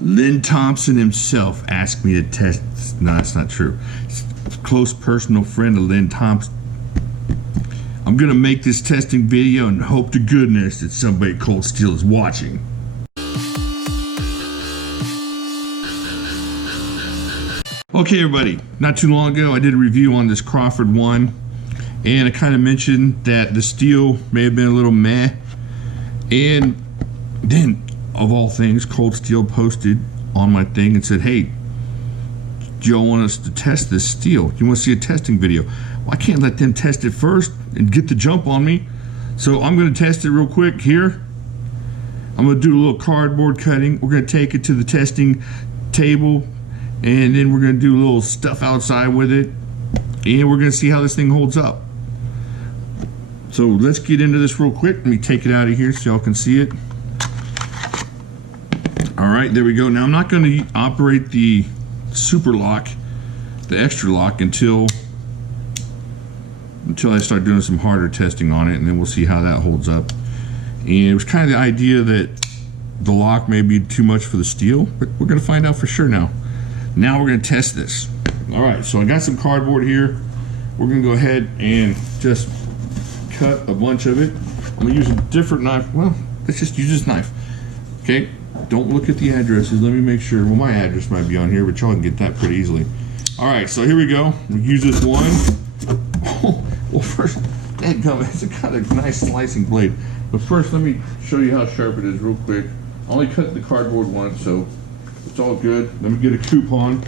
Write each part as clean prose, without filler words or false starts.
Lynn Thompson himself asked me to test. No, that's not true. Close personal friend of Lynn Thompson. I'm gonna make this testing video and hope to goodness that somebody at Cold Steel is watching. Okay, everybody. Not too long ago, I did a review on this Crawford one, and I kind of mentioned that the steel may have been a little meh, and then, of all things, Cold Steel posted on my thing and said, hey, do y'all want us to test this steel? You want to see a testing video? Well, I can't let them test it first and get the jump on me. So I'm going to test it real quick here. I'm going to do a little cardboard cutting. We're going to take it to the testing table, and then we're going to do a little stuff outside with it, and we're going to see how this thing holds up. So let's get into this real quick. Let me take it out of here so y'all can see it. Alright, there we go. Now I'm not going to operate the super lock, the extra lock, until I start doing some harder testing on it, and then we'll see how that holds up. And it was kind of the idea that the lock may be too much for the steel, but we're going to find out for sure now. Now we're going to test this. Alright, so I got some cardboard here. We're going to go ahead and just cut a bunch of it. I'm going to use a different knife. Well, let's just use this knife. Okay? Don't look at the addresses. Let me make sure. Well, my address might be on here, but y'all can get that pretty easily. Alright, so here we go. We use this one. Oh, well, first, it's got a nice slicing blade. But first, let me show you how sharp it is real quick. I only cut the cardboard once, so it's all good. Let me get a coupon.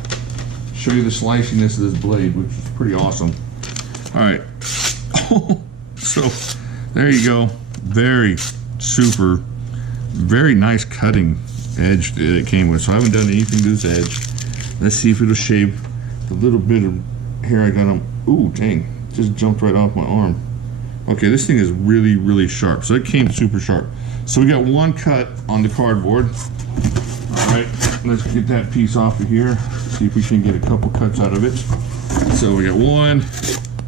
Show you the sliciness of this blade, which is pretty awesome. Alright. So, there you go. Very super, very nice cutting edge that it came with. So I haven't done anything to this edge. Let's see if it'll shave the little bit of hair I got on. Ooh, dang. Just jumped right off my arm. Okay, this thing is really, really sharp. So it came super sharp. So we got one cut on the cardboard. Alright, let's get that piece off of here. See if we can get a couple cuts out of it. So we got 1,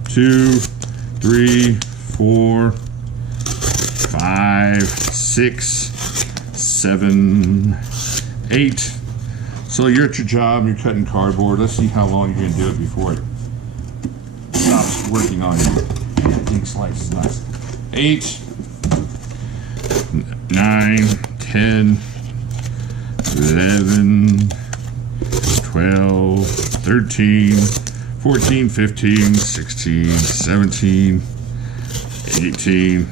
2, 3, 4, 5, 6, 7, 8. So you're at your job, you're cutting cardboard. Let's see how long you're going to do it before it stops working on you. Everything slices nice. 8, 9, 10, 11, 12, 13, 14, 15, 16, 17, 18,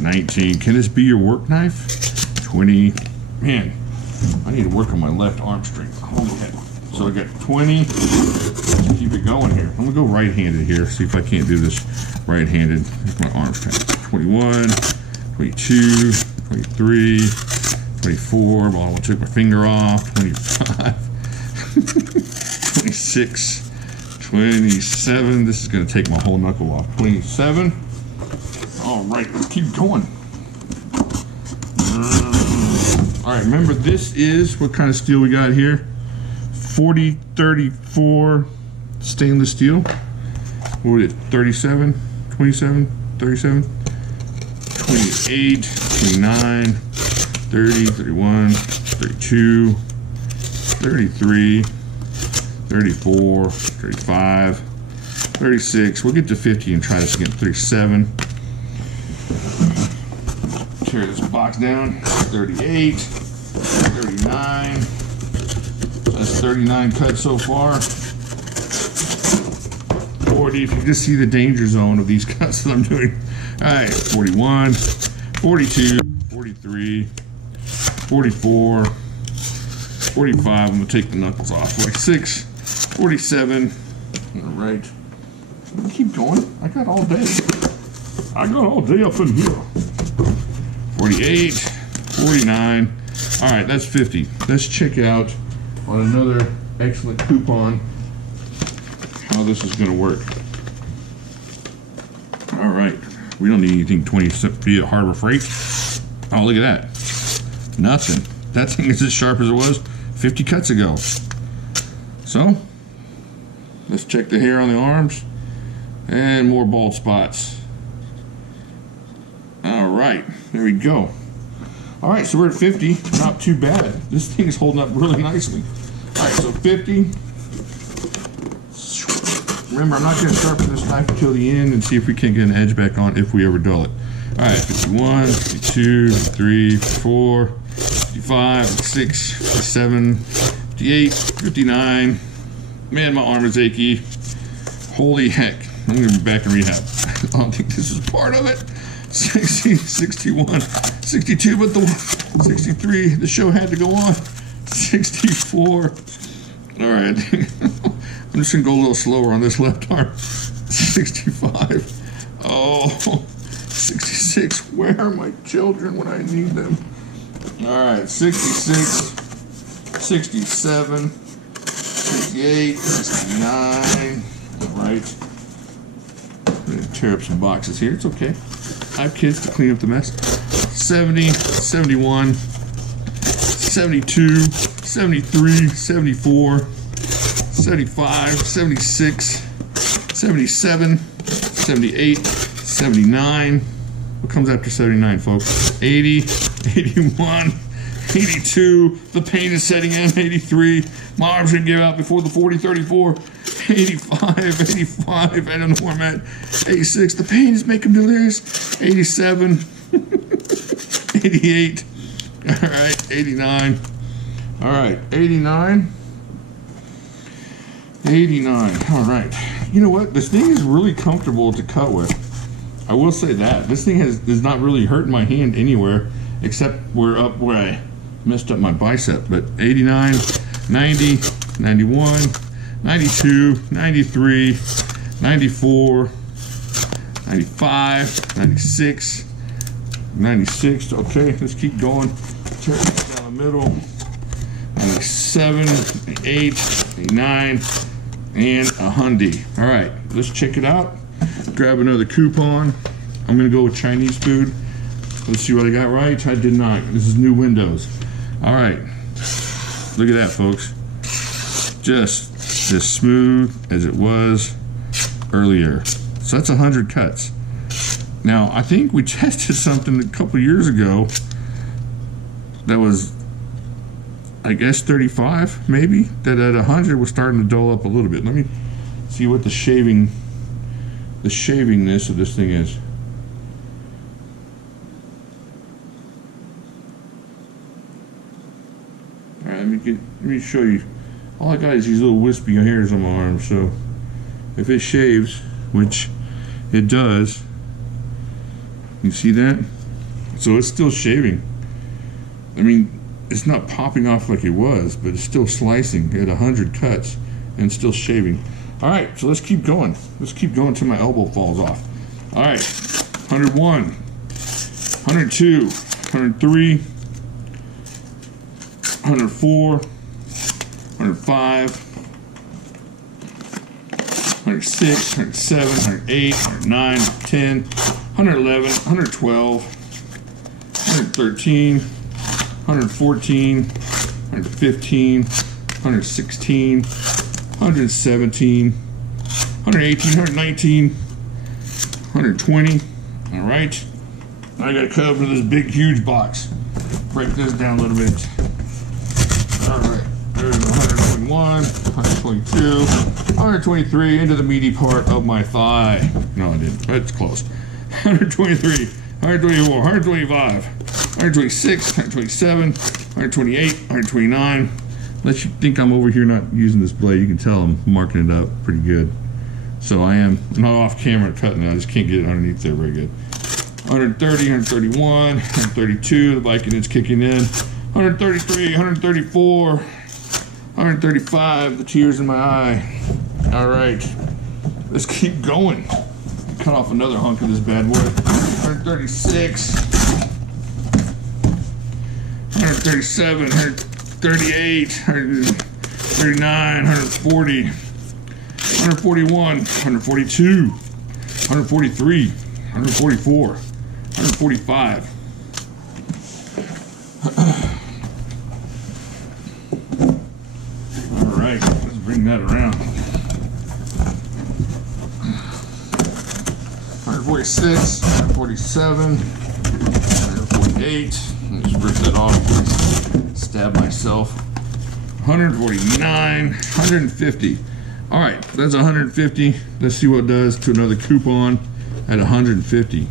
19. Can this be your work knife? 20. Man, I need to work on my left arm strength. Okay. So I got 20. Let's keep it going here. I'm going to go right-handed here. See if I can't do this right-handed. Here's my arm strength. 21, 22, 23, 24. Well, I took my finger off. 25, 26, 27. This is going to take my whole knuckle off. 27. All right, let's keep going. All right, remember this is what kind of steel we got here? 4034 stainless steel. What was it? 37, 27, 37, 28, 29, 30, 31, 32, 33, 34, 35, 36. We'll get to 50 and try this again. 37. Tear this box down. 38, 39. That's 39 cuts so far. 40. If you just see the danger zone of these cuts that I'm doing. Alright, 41, 42, 43, 44, 45. I'm going to take the knuckles off. 46, 47. Alright. Keep going. I got all day. I got all day up in here. 48, 49. Alright, that's 50. Let's check out on another excellent coupon how this is going to work. Alright, we don't need anything 20 feet of Harbor Freight. Oh, look at that. Nothing. That thing is as sharp as it was 50 cuts ago. So, let's check the hair on the arms. And more bald spots. Alright, there we go. All right, so we're at 50. Not too bad. This thing is holding up really nicely. All right, so 50. Remember, I'm not going to sharpen this knife until the end and see if we can get an edge back on if we ever dull it. All right, 51, 52, 53, 54, 55, 56, 57, 58, 59. Man, my arm is achy. Holy heck. I'm going to be back in rehab. I don't think this is part of it. 60, 61, 62, but the 63, the show had to go on. 64. All right. I'm just going to go a little slower on this left arm. 65. Oh, 66. Where are my children when I need them? All right. 66, 67, 68, 69. All right. I'm going to tear up some boxes here. It's okay. I have kids to clean up the mess. 70, 71, 72, 73, 74, 75, 76, 77, 78, 79. What comes after 79, folks? 80, 81, 82. The pain is setting in. 83. My arms should give out before the 40, 34. 85, 85. I don't know where I'm at. 86. The pain is making me delirious. 87. 88. All right. 89. All right. 89. 89. All right. You know what? This thing is really comfortable to cut with. I will say that. This thing is not really hurting my hand anywhere except where I messed up my bicep. But 89, 90, 91, 92, 93, 94, 95, 96, 96. Okay, let's keep going. Tear it down the middle. 97, 88, 89, and 100. All right, let's check it out. Grab another coupon. I'm gonna go with Chinese food. Let's see what I got right. I did not. This is new Windows. All right, look at that, folks. Just as smooth as it was earlier. So that's 100 cuts. Now, I think we tested something a couple years ago that was, I guess, 35, maybe, that at 100 was starting to dull up a little bit. Let me see what the shavingness of this thing is. All right, let me show you. All I got is these little wispy hairs on my arm, so if it shaves, which it does, you see that? So it's still shaving. I mean, it's not popping off like it was, but it's still slicing at 100 cuts and still shaving. All right, so let's keep going. Let's keep going until my elbow falls off. All right, 101, 102, 103, 104, 105, 106, 107, 108, 109, 110, 111, 112, 113, 114, 115, 116, 117, 118, 119, 120. All right. I got to cut open this big, huge box. Break this down a little bit. All right. There's 121, 122, 123 into the meaty part of my thigh. No, I didn't. That's close. 123, 124, 125, 126, 127, 128, 129. Unless you think I'm over here not using this blade, you can tell I'm marking it up pretty good. So I'm not off camera cutting it. I just can't get it underneath there very good. 130, 131, 132. The Viking is kicking in. 133, 134, 135. The tears in my eye. All right, let's keep going. Cut off another hunk of this bad boy. 136, 137, 138, 139, 140, 141, 142, 143, 144, 145. All right, let's bring that around. 146, 147, 148, rip that off. Stab myself. 149, 150. All right, that's 150. Let's see what it does to another coupon at 150.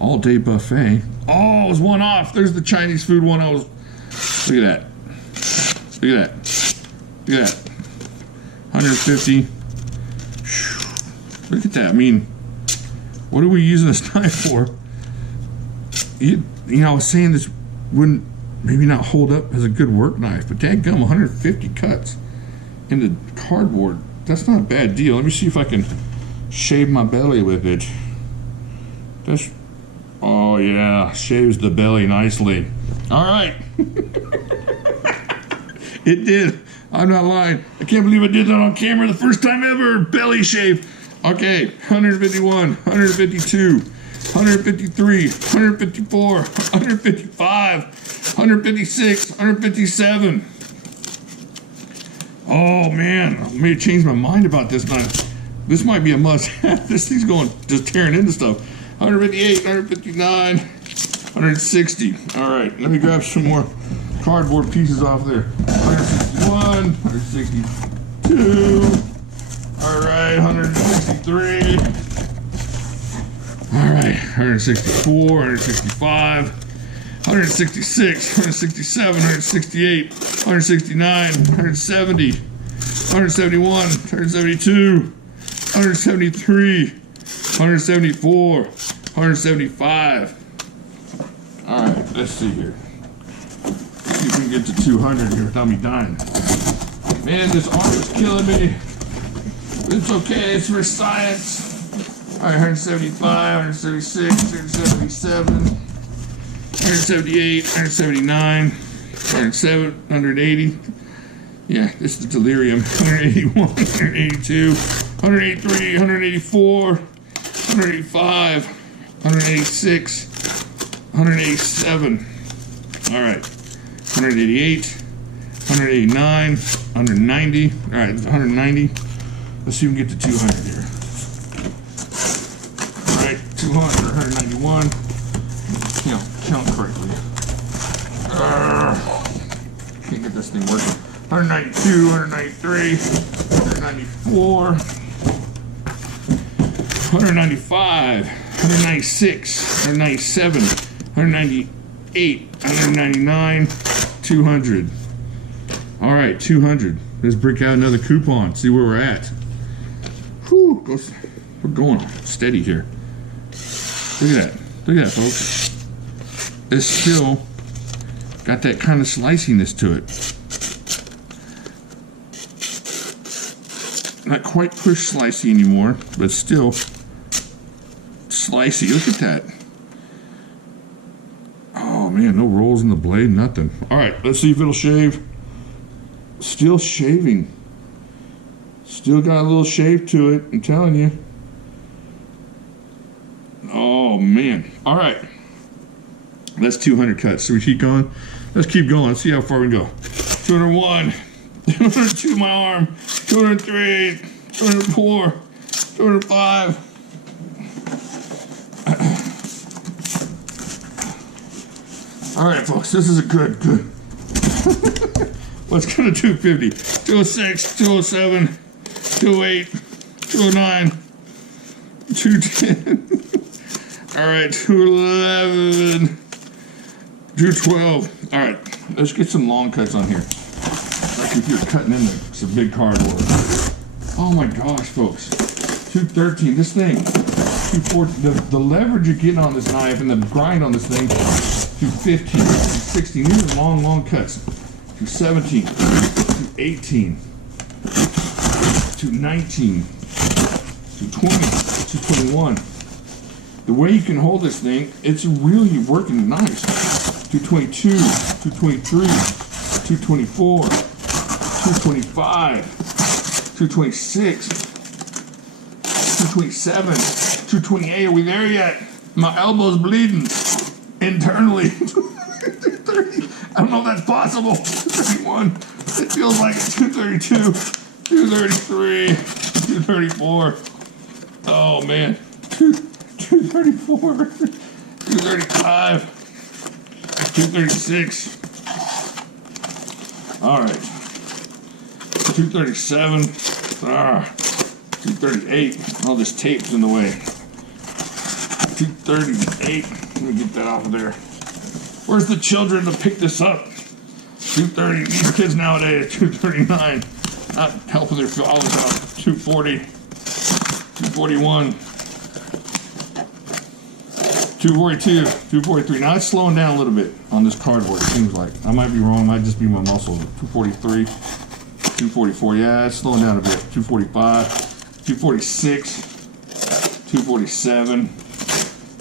All day buffet. Oh, it was one off. There's the Chinese food one. Look at that. Look at that. Look at that. 150. Look at that. I mean, what are we using this knife for? You know, I was saying this wouldn't maybe not hold up as a good work knife, but dadgum, 150 cuts into cardboard. That's not a bad deal. Let me see if I can shave my belly with it. That's, oh yeah, shaves the belly nicely. All right. It did. I'm not lying. I can't believe I did that on camera the first time ever. Belly shave. Okay, 151, 152, 153, 154, 155, 156, 157. Oh man, I may have changed my mind about this knife. This might be a must-have. This thing's going, just tearing into stuff. 158, 159, 160. All right, let me grab some more cardboard pieces off there. 161, 162. All right, 163. All right, 164, 165, 166, 167, 168, 169, 170, 171, 172, 173, 174, 175. All right, let's see here. Let's see if we can get to 200 here without me dying. Man, this arm is killing me. It's okay, it's for science. All right, 175, 176, 177, 178, 179, 180. Yeah, this is delirium. 181, 182, 183, 184, 185, 186, 187. All right, 188, 189, 190. All right, 190. Let's see if we can get to 200 here. All right, 200, 191. Count correctly. Can't get this thing working. 192, 193, 194, 195, 196, 197, 198, 199, 200. All right, 200. Let's break out another coupon, see where we're at. Whew, we're going steady here. Look at that. Look at that, folks. It's still got that kind of sliciness to it. Not quite push slicey anymore, but still slicey. Look at that. Oh man, no rolls in the blade, nothing. All right, let's see if it'll shave. Still shaving. Still got a little shave to it, I'm telling you. Oh man. All right. That's 200 cuts. So we keep going. Let's keep going. Let's see how far we can go. 201, 202 my arm, 203, 204, 205. All right, folks, this is a good. Let's go to 250, 206, 207, 208, 209, 210. All right, 211, 212. All right, let's get some long cuts on here. Like if you're cutting in some big cardboard. Oh my gosh, folks. 213, this thing. 214, the leverage you're getting on this knife and the grind on this thing. 215, 216, these are long cuts. 217, 218, 219, 220, 221. The way you can hold this thing, it's really working nice. 222, 223, 224, 225, 226, 227, 228. Are we there yet? My elbow's bleeding internally. 230. I don't know if that's possible. 231. It feels like it's 232, 233, 234. Oh man. 234, 235, 236. All right. 237. 238. All this tape's in the way. 238. Let me get that off of there. Where's the children to pick this up? 230. These kids nowadays, 239. Not helping their fathers out. 240. 241. 242. 243. Now it's slowing down a little bit on this cardboard, it seems like. I might be wrong. It might just be my muscles. 243. 244. Yeah, it's slowing down a bit. 245. 246. 247.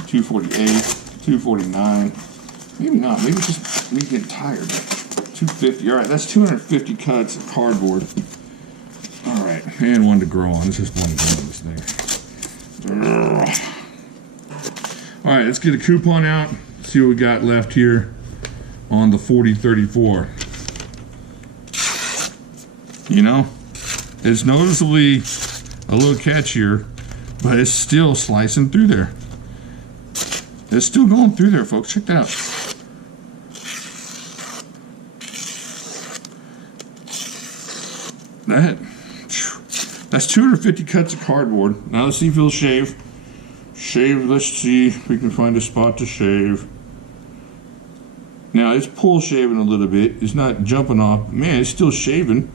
248. 249. Maybe not. Maybe it's just me getting tired. 250. All right, that's 250 cuts of cardboard. All right, and one to grow on. It's just one to grow on this thing. All right, let's get a coupon out. See what we got left here on the 4034. You know, it's noticeably a little catchier, but it's still slicing through there. It's still going through there, folks. Check that out. That's 250 cuts of cardboard. Now let's see if it'll shave. Shave, let's see if we can find a spot to shave. Now it's pull shaving a little bit. It's not jumping off. Man, it's still shaving.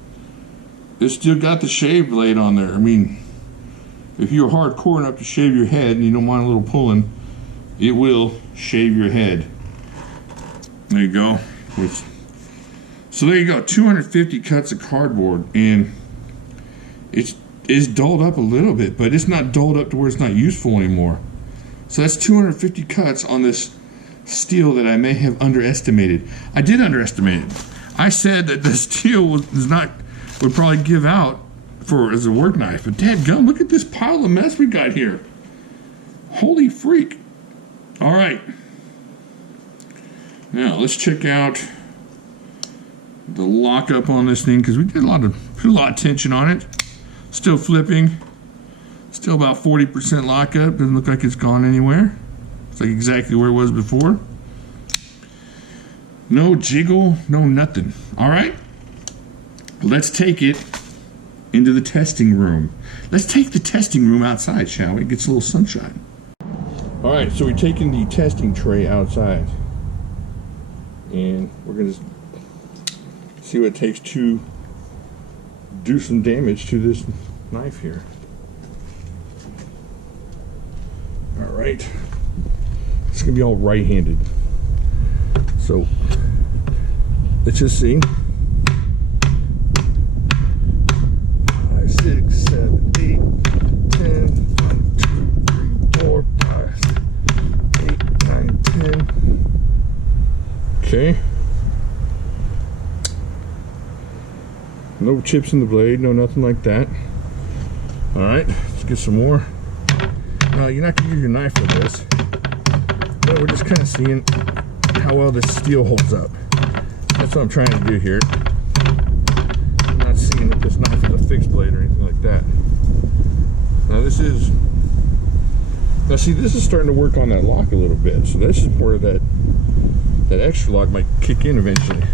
It's still got the shave blade on there. I mean, if you're hardcore enough to shave your head and you don't mind a little pulling, it will shave your head. There you go. So there you go, 250 cuts of cardboard, and it's dulled up a little bit, but it's not dulled up to where it's not useful anymore. So that's 250 cuts on this steel that I may have underestimated. I did underestimate it. I said that the steel would probably give out as a work knife, but dadgum, look at this pile of mess we got here. Holy freak. All right. Now let's check out the lockup on this thing, because we did put a lot of tension on it. Still flipping. Still about 40% lockup. Doesn't look like it's gone anywhere. It's like exactly where it was before. No jiggle, no nothing. All right. Let's take it into the testing room. Let's take the testing room outside, shall we? It gets a little sunshine. All right, so we're taking the testing tray outside, and we're gonna see what it takes to do some damage to this knife here. All right, it's gonna be all right-handed, so let's just see. 5, 6, 7, 8, 10, 1, 2, 3, 4, 5, 8, 9, 10. Okay. No chips in the blade, no nothing like that. All right, let's get some more. You're not gonna use your knife for this, but we're just kind of seeing how well this steel holds up. That's what I'm trying to do here. I'm not seeing that this knife is a fixed blade or anything like that. Now this is starting to work on that lock a little bit, so this is where that extra lock might kick in eventually.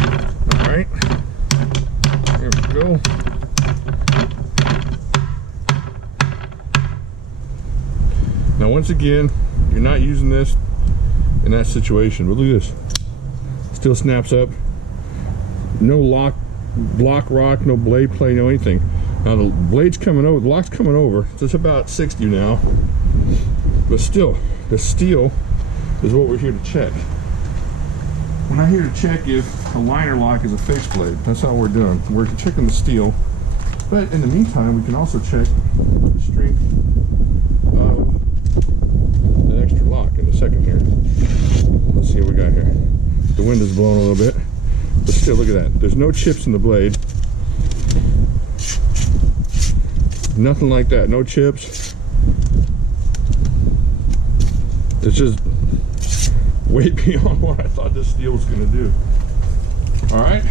All right. There we go. Now once again, you're not using this in that situation, but look at this. Still snaps up. No block rock, no blade play, no anything. Now the blade's coming over, the lock's coming over. So it's about 60 now. But still, the steel is what we're here to check. We're not here to check if a liner lock is a fixed blade. That's not what we're doing. We're checking the steel. But in the meantime, we can also check the strength of that extra lock in a second here. Let's see what we got here. The wind is blowing a little bit, but still, look at that. There's no chips in the blade. Nothing like that. No chips. It's just way beyond what I thought this steel was going to do. All right.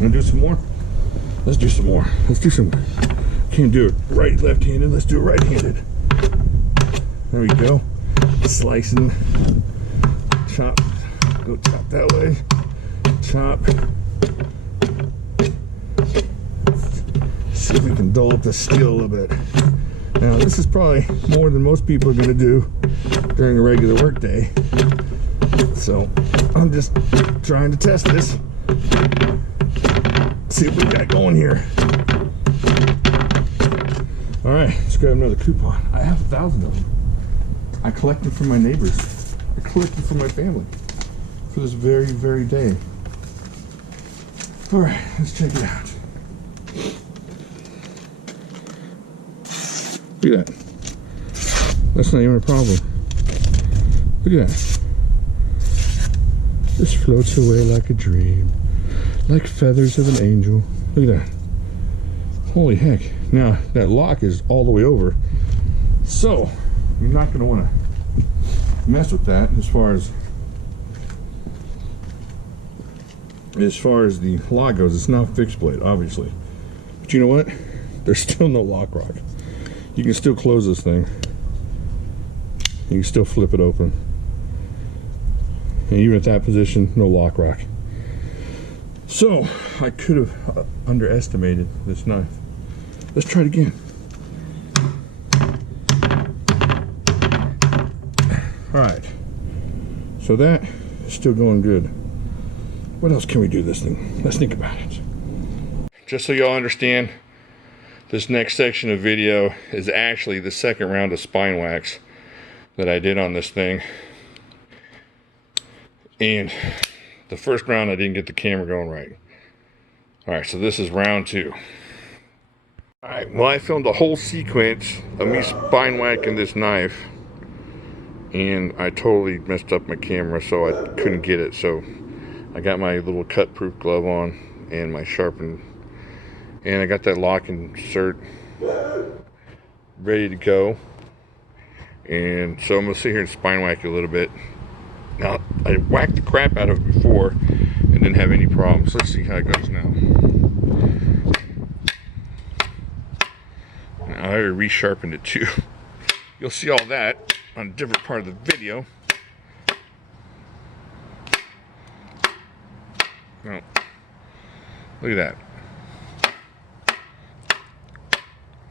Want to do some more? Let's do some more. Let's do some. Can't do it right, left-handed. Let's do it right-handed. There we go. Slicing. chop, go chop that way, chop. See if we can dull up the steel a little bit. Now this is probably more than most people are going to do during a regular work day. So I'm just trying to test this. See what we got going here. All right, let's grab another coupon. I have 1,000 of them. I collected from my neighbors. I collected from my family for this very, very day. All right, let's check it out. Look at that. That's not even a problem. Look at that. This floats away like a dream, like feathers of an angel. Look at that. Holy heck. Now, that lock is all the way over, so you're not going to want to mess with that as far as the lock goes. It's not fixed blade, obviously. But you know what? There's still no lock rock. You can still close this thing. You can still flip it open. And even at that position, no lock rock. So, I could have underestimated this knife. Let's try it again. Alright. So that is still going good. What else can we do this thing? Let's think about it. Just so y'all understand, this next section of video is actually the second round of spine wax that I did on this thing. And the first round I didn't get the camera going right. Alright, so this is round 2. Alright, well, I filmed a whole sequence of me spine whacking this knife, and I totally messed up my camera, so I couldn't get it. So I got my little cut-proof glove on and my Sharpen, and I got that lock insert ready to go. And so I'm gonna sit here and spine whack it a little bit. Now, I whacked the crap out of it before and didn't have any problems. Let's see how it goes now. I already re-sharpened it too. You'll see all that on a different part of the video. Now, look at that.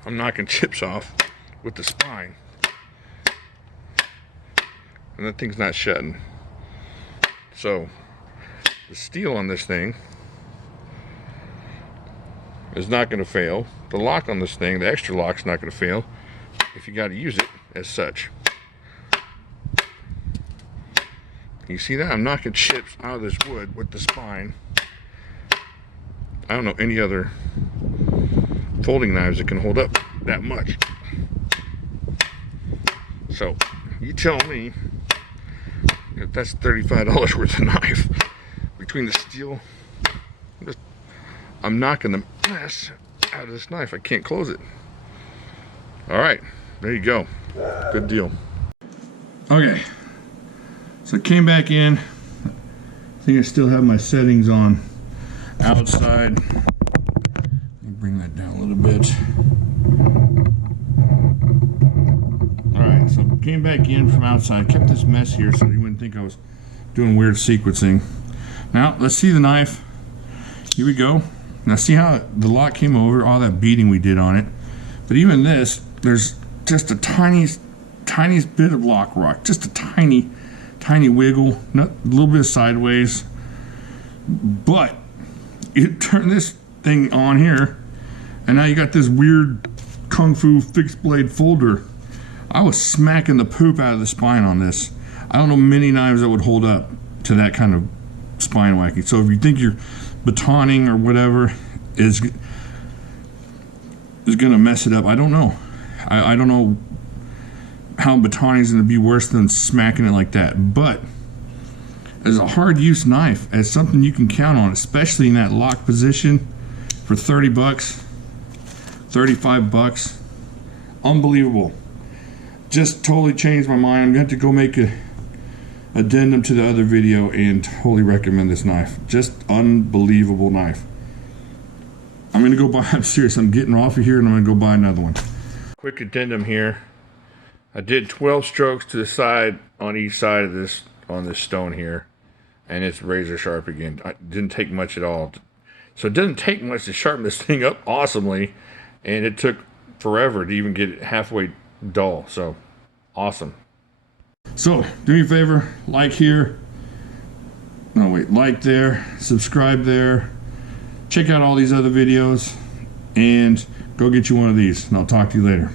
I'm knocking chips off with the spine. And that thing's not shutting. So, the steel on this thing is not going to fail. The lock on this thing, the extra lock's not going to fail if you got to use it as such. You see that? I'm knocking chips out of this wood with the spine. I don't know any other folding knives that can hold up that much. So, you tell me if that's $35 worth of knife. Between the steel, I'm knocking the mess out of this knife. I can't close it. Alright, there you go. Good deal. Okay, so I came back in. I think I still have my settings on outside. Let me bring that down a little bit. Alright, so came back in from outside. Kept this mess here so you wouldn't think I was doing weird sequencing. Now, let's see the knife. Here we go. Now see how the lock came over, all that beating we did on it. But even this, there's just a tiniest bit of lock rock. Just a tiny wiggle, a little bit sideways. But you turn this thing on here, and now you got this weird kung fu fixed blade folder. I was smacking the poop out of the spine on this. I don't know many knives that would hold up to that kind of spine whacking. So if you think your batoning or whatever is gonna mess it up, I don't know. I don't know how batoning is gonna be worse than smacking it like that. But as a hard use knife, as something you can count on, especially in that lock position, for 30 bucks, 35 bucks, unbelievable. Just totally changed my mind. I'm going to have to go make a addendum to the other video and totally recommend this knife. Just unbelievable knife. I'm going to go buy, I'm serious, I'm getting off of here and I'm going to go buy another one. Quick addendum here. I did 12 strokes to the side on each side of this on this stone here, and it's razor sharp again. It didn't take much at all. So it doesn't take much to sharpen this thing up awesomely, and it took forever to even get it halfway dull. So awesome. So do me a favor, like here. No, wait, like there, subscribe there. Check out all these other videos, and go get you one of these, and I'll talk to you later.